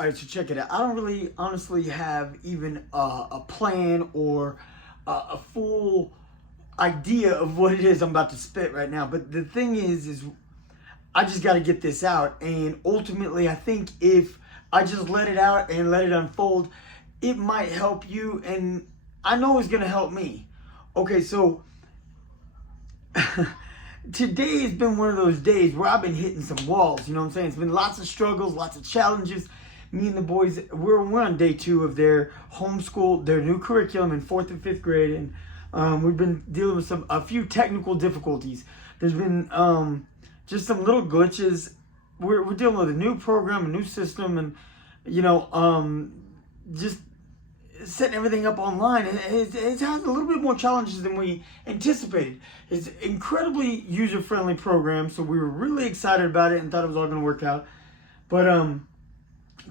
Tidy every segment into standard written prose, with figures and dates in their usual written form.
All right, so check it out. I don't really honestly have even a plan or a full idea of what it is I'm about to spit right now. But the thing is I just got to get this out. And ultimately, I think if I just let it out and let it unfold, it might help you. And I know it's going to help me. Okay, so today has been one of those days where I've been hitting some walls. You know what I'm saying? It's been lots of struggles, lots of challenges. Me and the boys, we're on day 2 of their homeschool, their new curriculum in 4th and 5th grade. And we've been dealing with a few technical difficulties. There's been just some little glitches. We're dealing with a new program, a new system, and just setting everything up online. It has a little bit more challenges than we anticipated. It's an incredibly user-friendly program, so we were really excited about it and thought it was all going to work out. But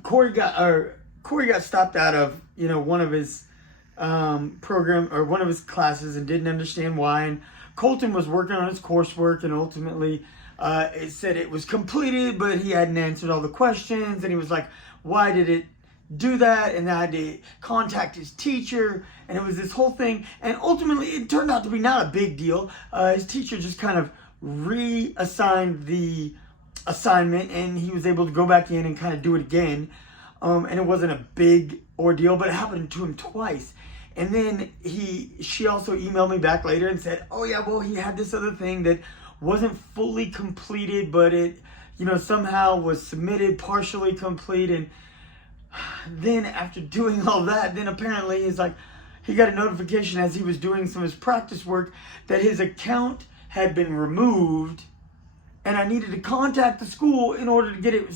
Corey got stopped out of one of his program or one of his classes and didn't understand why. And Colton was working on his coursework, and ultimately it said it was completed, but he hadn't answered all the questions. And he was like, "Why did it do that?" And I had to contact his teacher, and it was this whole thing. And ultimately, it turned out to be not a big deal. His teacher just kind of reassigned the assignment, and he was able to go back in and kind of do it again. And it wasn't a big ordeal, but it happened to him twice. And then she also emailed me back later and said, "Oh yeah, well, he had this other thing that wasn't fully completed, but it, somehow was submitted partially complete." And then after doing all that, then apparently he got a notification as he was doing some of his practice work that his account had been removed, and I needed to contact the school in order to get it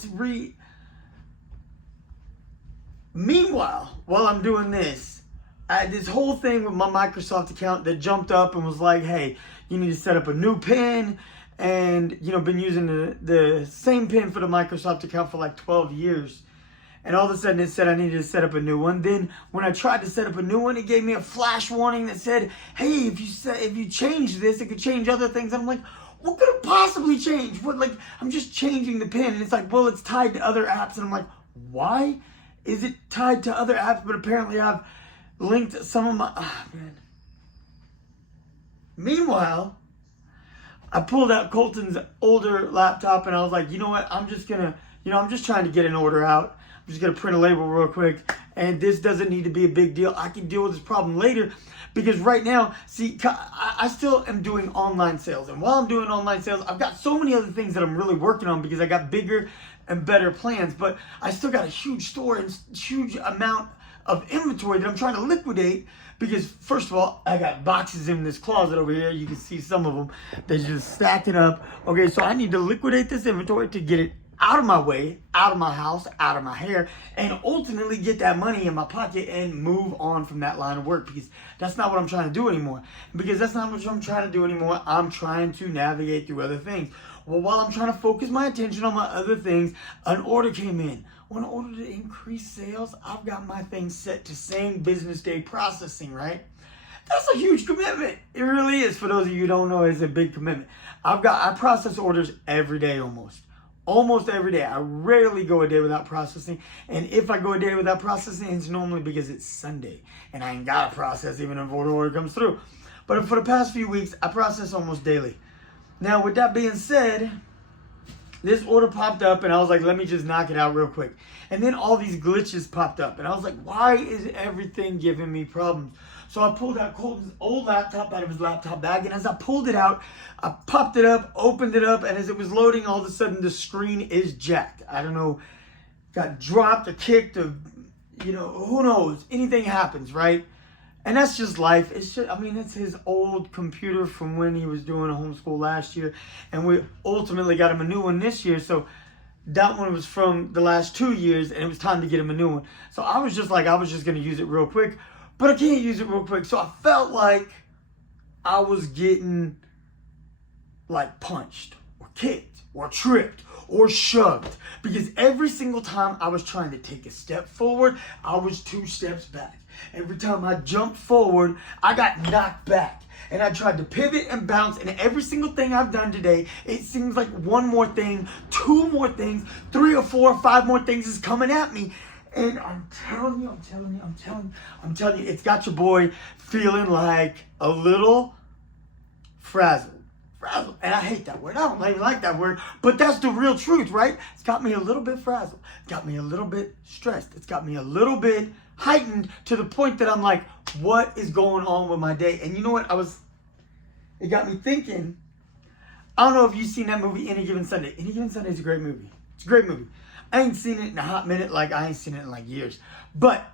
Meanwhile, while I'm doing this, I had this whole thing with my Microsoft account that jumped up and was like, "Hey, you need to set up a new PIN." And, been using the same PIN for the Microsoft account for like 12 years. And all of a sudden it said I needed to set up a new one. Then when I tried to set up a new one, it gave me a flash warning that said, "Hey, if you change this, it could change other things." And I'm like, what could it possibly change? I'm just changing the PIN. And it's like, well, it's tied to other apps. And I'm like, why is it tied to other apps? But apparently I've linked some of my, man. Meanwhile, I pulled out Colton's older laptop and I was like, you know what? I'm just trying to get an order out. I'm just going to print a label real quick. And this doesn't need to be a big deal. I can deal with this problem later. Because right now, see, I still am doing online sales. And while I'm doing online sales, I've got so many other things that I'm really working on because I got bigger and better plans. But I still got a huge store and huge amount of inventory that I'm trying to liquidate. Because first of all, I got boxes in this closet over here. You can see some of them. They're just stacking up. Okay, so I need to liquidate this inventory to get it out of my way, out of my house, out of my hair, and ultimately get that money in my pocket and move on from that line of work, because that's not what I'm trying to do anymore. Because that's not what I'm trying to do anymore. I'm trying to navigate through other things. Well, while I'm trying to focus my attention on my other things, an order came in. Well, in order to increase sales, I've got my thing set to same business day processing, right? That's a huge commitment. It really is. For those of you who don't know, it's a big commitment. I process orders every day almost every day. I rarely go a day without processing. And if I go a day without processing, it's normally because it's Sunday and I ain't got to process even if an order comes through. But for the past few weeks, I process almost daily. Now, with that being said, this order popped up and I was like, let me just knock it out real quick. And then all these glitches popped up and I was like, why is everything giving me problems? So I pulled out Colton's old laptop out of his laptop bag, and as I pulled it out, I popped it up, opened it up, and as it was loading, all of a sudden the screen is jacked. I don't know, got dropped or kicked or, who knows? Anything happens, right? And that's just life. It's his old computer from when he was doing a homeschool last year, and we ultimately got him a new one this year, so that one was from the last 2 years, and it was time to get him a new one. So I was just going to use it real quick. But I can't use it real quick. So I felt like I was getting punched or kicked or tripped or shoved. Because every single time I was trying to take a step forward, I was 2 steps back. Every time I jumped forward, I got knocked back. And I tried to pivot and bounce, and every single thing I've done today, it seems like 1 more thing, 2 more things, 3 or 4 or 5 more things is coming at me. And I'm telling you, it's got your boy feeling like a little frazzled. And I hate that word. I don't even like that word. But that's the real truth, right? It's got me a little bit frazzled. It's got me a little bit stressed. It's got me a little bit heightened to the point that I'm like, what is going on with my day? And you know what? It got me thinking. I don't know if you've seen that movie, Any Given Sunday. Any Given Sunday is a great movie. It's a great movie. I ain't seen it in a hot minute. Like, I ain't seen it in like years. But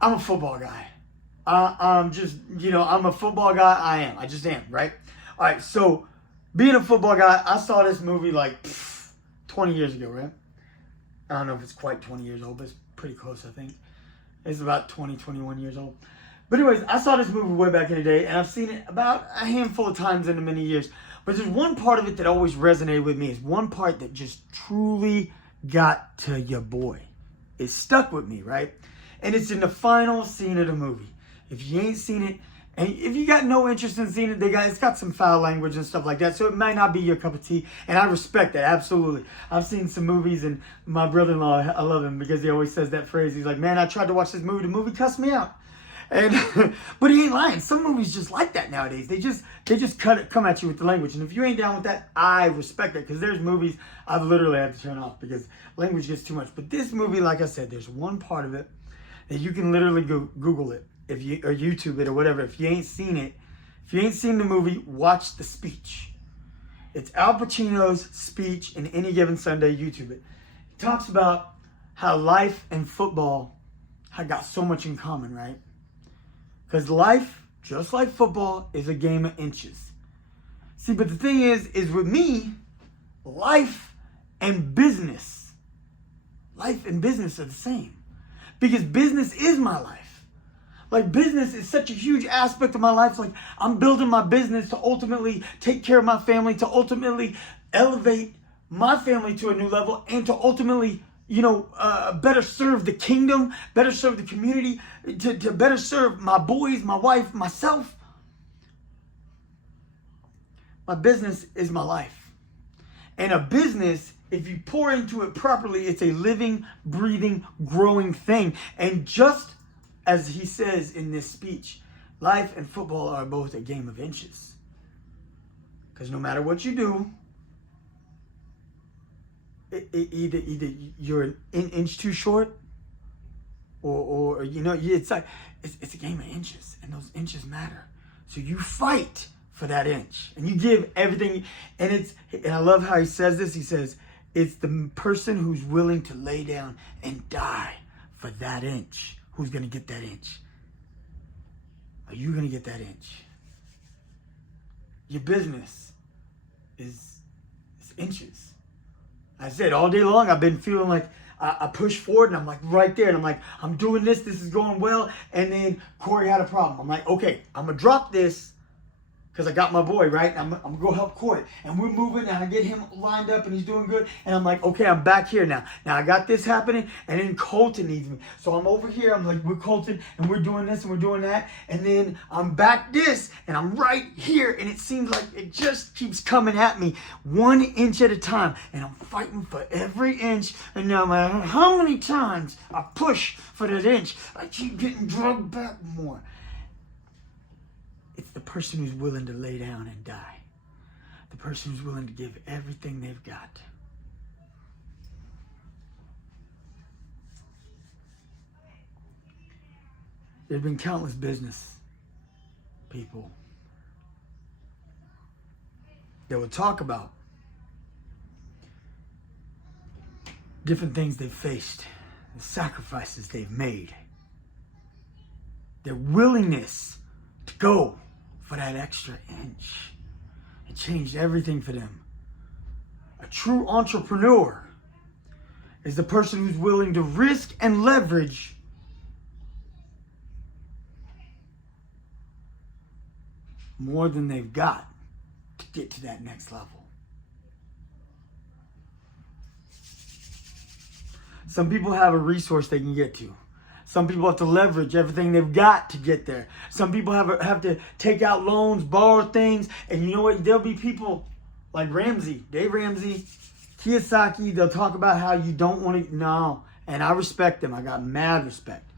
I'm a football guy. I'm a football guy. I just am, right? All right, so being a football guy, I saw this movie like 20 years ago, right? I don't know if it's quite 20 years old, but it's pretty close, I think. It's about 20, 21 years old. But anyways, I saw this movie way back in the day, and I've seen it about a handful of times in the many years. But there's one part of it that always resonated with me. It's one part that just truly got to your boy. It stuck with me, right? And it's in the final scene of the movie. If you ain't seen it, and if you got no interest in seeing it, it's got some foul language and stuff like that, so it might not be your cup of tea, and I respect that, absolutely. I've seen some movies, and my brother-in-law, I love him because he always says that phrase. He's like, man, I tried to watch this movie, the movie cussed me out. And but he ain't lying. Some movies just like that nowadays. They just come at you with the language. And if you ain't down with that, I respect it. Because there's movies I've literally had to turn off because language gets too much. But this movie, like I said, there's one part of it that you can literally Google it or YouTube it or whatever. If you ain't seen it, if you ain't seen the movie, watch the speech. It's Al Pacino's speech in Any Given Sunday. YouTube it. He talks about how life and football have got so much in common, right? Because life, just like football, is a game of inches. See, but the thing is with me, life and business are the same. Because business is my life. Like, business is such a huge aspect of my life. Like, I'm building my business to ultimately take care of my family, to ultimately elevate my family to a new level, and to ultimately better serve the kingdom, better serve the community, to better serve my boys, my wife, myself. My business is my life. And a business, if you pour into it properly, it's a living, breathing, growing thing. And just as he says in this speech, life and football are both a game of inches. Because no matter what you do, either you're an inch too short, or it's like it's a game of inches, and those inches matter. So you fight for that inch, and you give everything. And I love how he says this. He says it's the person who's willing to lay down and die for that inch who's gonna get that inch. Are you gonna get that inch? Your business is inches. I said all day long I've been feeling like I push forward and I'm like right there and I'm like, I'm doing this is going well. And then Corey had a problem. I'm like, okay, I'm going to drop this because I got my boy, right? I'm going to go help Corey. And we're moving and I get him lined up and he's doing good. And I'm like, okay, I'm back here now. Now I got this happening and then Colton needs me. So I'm over here. I'm like, with Colton and we're doing this and we're doing that. And then I'm back this and I'm right here. And it seems like it just keeps coming at me 1 inch at a time. And I'm fighting for every inch. And no matter how many times I push for that inch, I keep getting dragged back more. It's the person who's willing to lay down and die. The person who's willing to give everything they've got. There's been countless business people that will talk about different things they've faced, the sacrifices they've made, their willingness to go for that extra inch. It changed everything for them. A true entrepreneur is the person who's willing to risk and leverage more than they've got to get to that next level. Some people have a resource they can get to. Some people have to leverage everything they've got to get there. Some people have to take out loans, borrow things. And you know what? There'll be people like Dave Ramsey, Kiyosaki. They'll talk about how you don't want to. No. And I respect them. I got mad respect.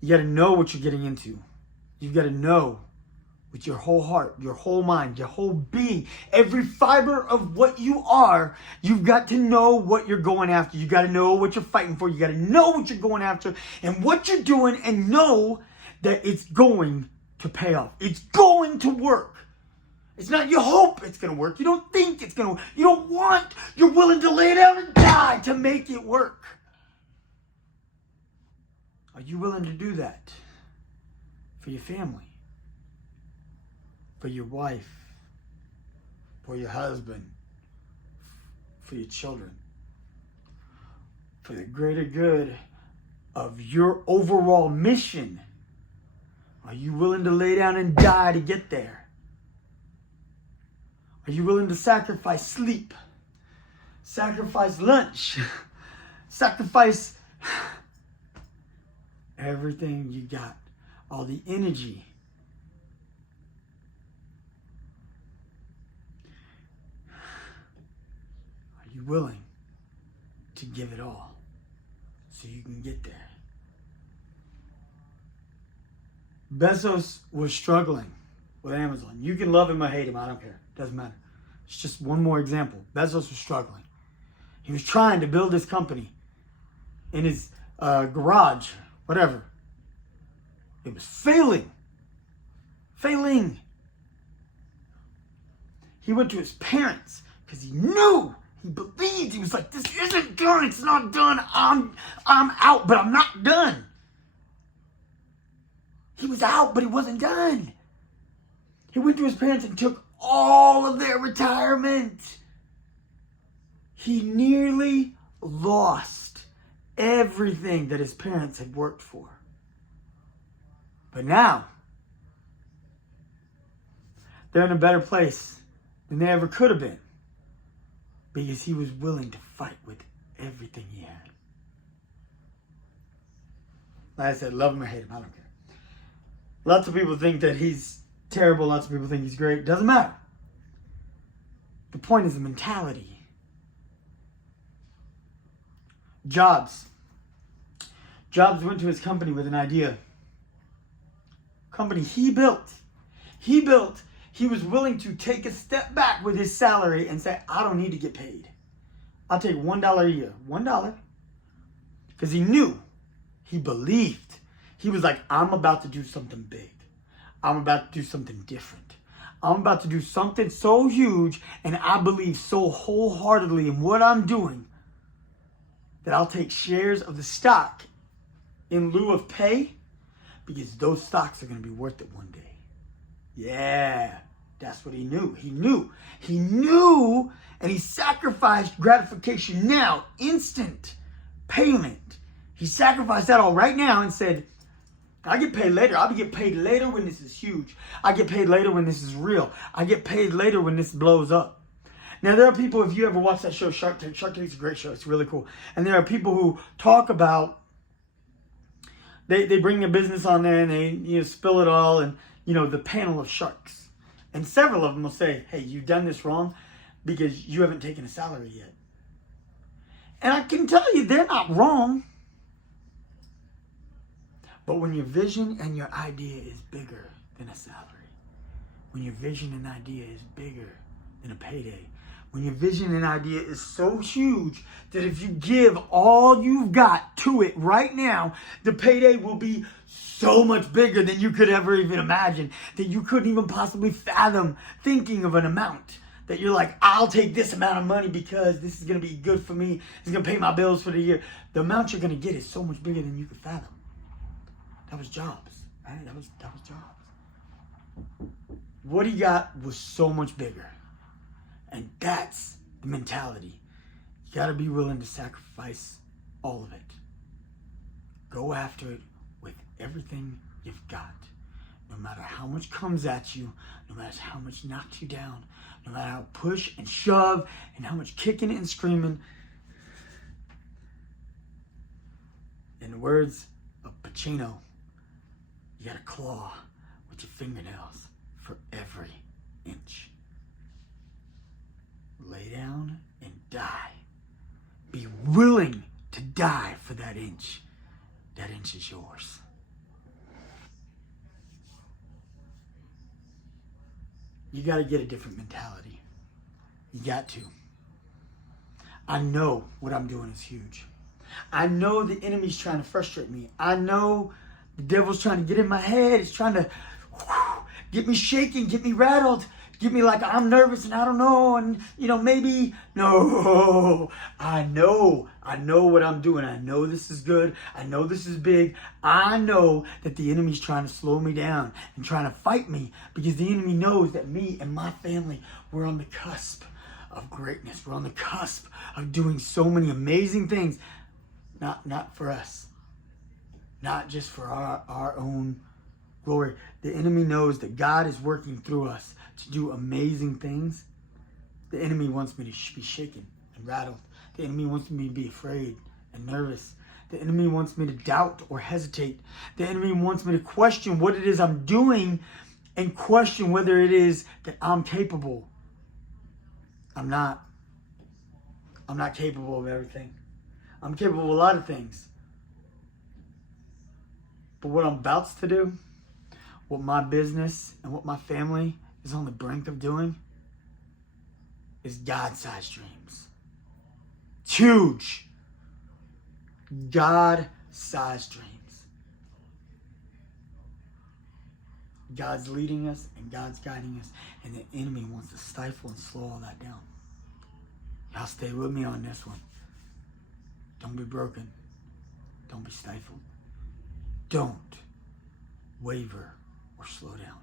You got to know what you're getting into. You've got to know with your whole heart, your whole mind, your whole being, every fiber of what you are. You've got to know what you're going after. You got to know what you're fighting for. You got to know what you're going after and what you're doing, and know that it's going to pay off. It's going to work. It's not you hope it's going to work. You don't think it's going to work. You don't want. You're willing to lay down and die to make it work. Are you willing to do that for your family? For your wife, for your husband, for your children, for the greater good of your overall mission? Are you willing to lay down and die to get there? Are you willing to sacrifice sleep, sacrifice lunch, sacrifice everything you got, all the energy? Are you willing to give it all so you can get there? Bezos was struggling with Amazon. You can love him or hate him, I don't care. Doesn't matter. It's just one more example. Bezos was struggling. He was trying to build his company in his garage, whatever. It was failing. He went to his parents because he knew. He believed. He was like, this isn't done. It's not done. I'm out, but I'm not done. He was out, but he wasn't done. He went to his parents and took all of their retirement. He nearly lost everything that his parents had worked for. But now, they're in a better place than they ever could have been. Because he was willing to fight with everything he had. Like I said, love him or hate him, I don't care. Lots of people think that he's terrible. Lots of people think he's great. Doesn't matter. The point is the mentality. Jobs went to his company with an idea. Company he built. He was willing to take a step back with his salary and say, I don't need to get paid. I'll take $1 a year. $1. Because he knew. He believed. He was like, I'm about to do something big. I'm about to do something different. I'm about to do something so huge, and I believe so wholeheartedly in what I'm doing that I'll take shares of the stock in lieu of pay, because those stocks are going to be worth it one day. Yeah, that's what he knew. He knew, and he sacrificed gratification now, instant payment. He sacrificed that all right now and said, I get paid later. I'll get paid later when this is huge. I get paid later when this is real. I get paid later when this blows up. Now, there are people, if you ever watch that show, Shark Tank is a great show. It's really cool. And there are people who talk about, they bring their business on there and they spill it all, and the panel of sharks. And several of them will say, hey, you've done this wrong because you haven't taken a salary yet. And I can tell you, they're not wrong. But when your vision and your idea is bigger than a salary, when your vision and idea is bigger than a payday, when your vision and idea is so huge that if you give all you've got to it right now, the payday will be so much bigger than you could ever even imagine, that you couldn't even possibly fathom thinking of an amount. That you're like, I'll take this amount of money because this is going to be good for me. It's going to pay my bills for the year. The amount you're going to get is so much bigger than you could fathom. That was Jobs, right? That was Jobs. What he got was so much bigger. And that's the mentality. You got to be willing to sacrifice all of it. Go after it with everything you've got. no matter how much comes at you, no matter how much knocks you down, no matter how push and shove and how much kicking and screaming. In the words of Pacino, you gotta claw with your fingernails for every inch. Lay down and die. Be willing to die for that inch. That inch is yours. You got to get a different mentality. You got to. I know what I'm doing is huge. I know the enemy's trying to frustrate me. I know the devil's trying to get in my head. It's trying to get me shaking, get me rattled, get me like I'm nervous and I don't know. And, maybe. No, I know what I'm doing. I know this is good. I know this is big. I know that the enemy's trying to slow me down and trying to fight me because the enemy knows that me and my family, we're on the cusp of greatness. We're on the cusp of doing so many amazing things. Not for us. Not just for our own glory. The enemy knows that God is working through us to do amazing things. The enemy wants me to be shaken and rattled. The enemy wants me to be afraid and nervous. The enemy wants me to doubt or hesitate. The enemy wants me to question what it is I'm doing and question whether it is that I'm capable. I'm not. I'm not capable of everything. I'm capable of a lot of things. But what I'm about to do, what my business and what my family is on the brink of doing, is God-sized dreams. It's huge. God-sized dreams. God's leading us and God's guiding us, and the enemy wants to stifle and slow all that down. Y'all stay with me on this one. Don't be broken. Don't be stifled. Don't waver or slow down.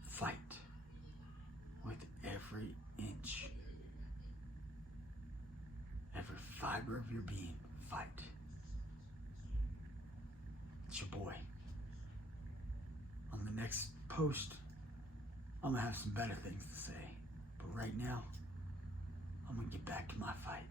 Fight with every inch, every fiber of your being. Fight. It's your boy. On the next post, I'm going to have some better things to say. But right now, I'm going to get back to my fight.